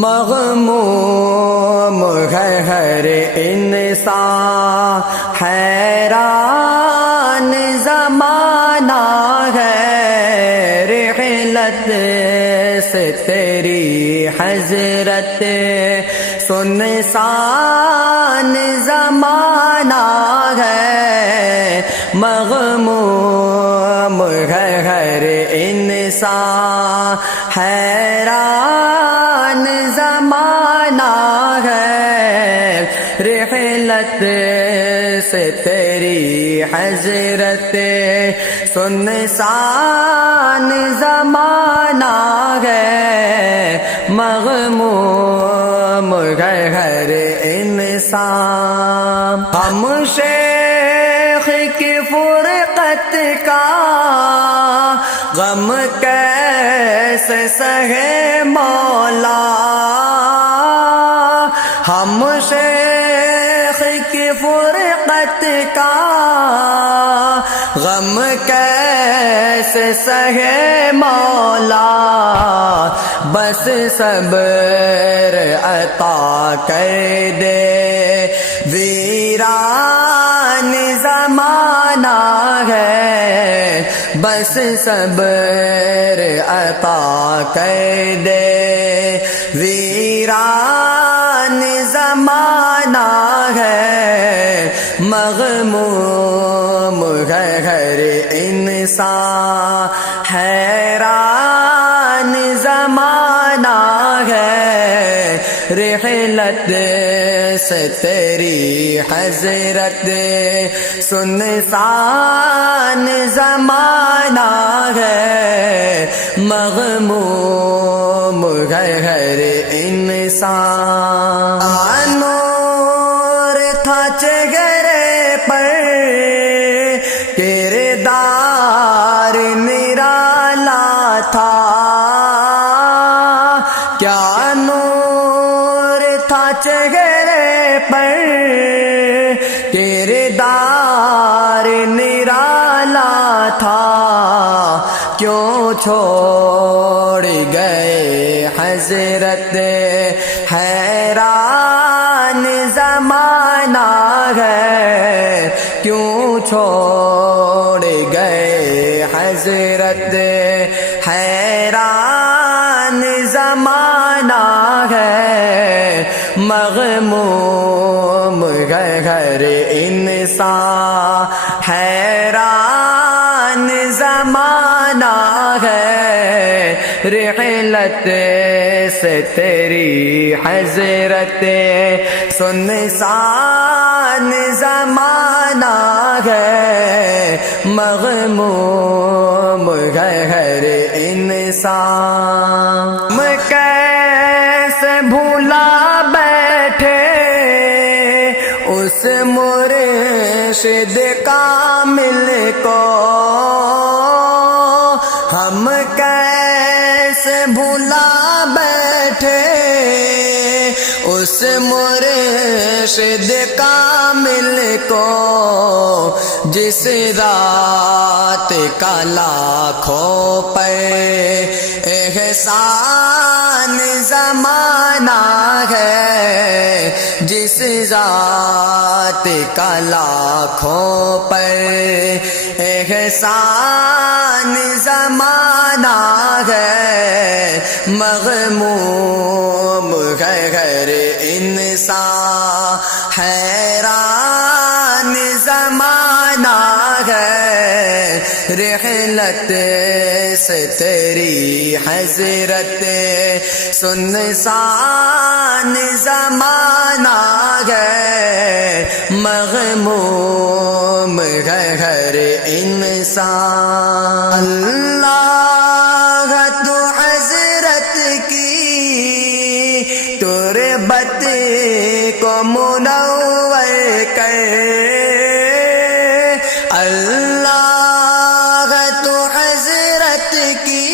مغموم ہے ہر انسان، حیران زمانہ ہے، رحلت سے تیری حضرت سنسان زمانہ ہے، مغموم ہے ہر انسان، حیران زمانہ ہے، رحلت سے تیری حضرت سنسان زمانہ ہے، مغموم ہے ہر انسان۔ ہم شیخ کی فرقت کا غم کیسے سہے مولا، ہم شیخ کی فرقت کا غم کیسے سہے مولا، بس صبر عطا کر دے، ویران زمانہ ہے، بس صبر عطا کر دے، ویران زمانہ ہے، مغموم ہے ہر انسان، حیران زمانہ ہے، رحلت سے تیری حضرت سنسان زمانہ ہے، مغموم ہے ہر انسان۔ نور تھا چہرے پر، کردار نرالا تھا، کیا نور تھا چہرے پر، کردار نرالا تھا، کیوں چھوڑ گئے حضرت، حیران زمانہ ہے، کیوں چھوڑ گئے حضرت، حیران زمانہ ہے، مغموم ہے ہر انسان، حیران زمانہ ہے، رحلت سے تیری حضرت سنسان زمانہ ہے، مغموم ہے ہر انسان۔ ہم کیسے بھولا بیٹھے اس مرشد کامل کو، ہم کیسے بھولا بیٹھے اس مرشد کامل کو، جس ذات کا لاکھوں پر احسان زمانہ ہے، جس ذات کا لاکھوں پر احسان زمانہ ہے، مغموم ہے ہر انسان، حیران زمانہ ہے، رحلت سے تیری حضرت سنسان زمانہ ہے، مغموم ہے ہر انسان۔ اللہ تو حضرت کی تربت کو منور کر، اللہ تو حضرت کی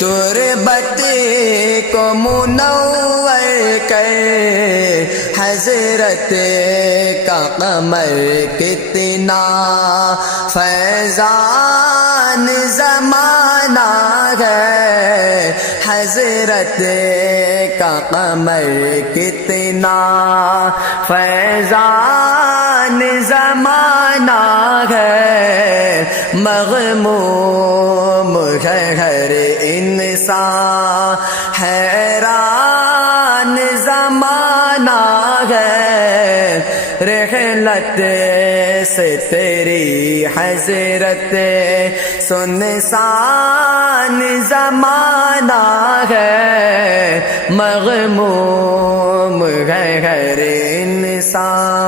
تربت کو منور کر، حضرت کا قمر کتنا فیضان زمانہ ہے حضرت کا قمر کتنا فیضان زمانہ ہے مغموم ہے ہر انسان حیران زمانہ ہے رحلت سے تیری حضرت سنسان زمانہ ہے مغموم ہے ہر انسان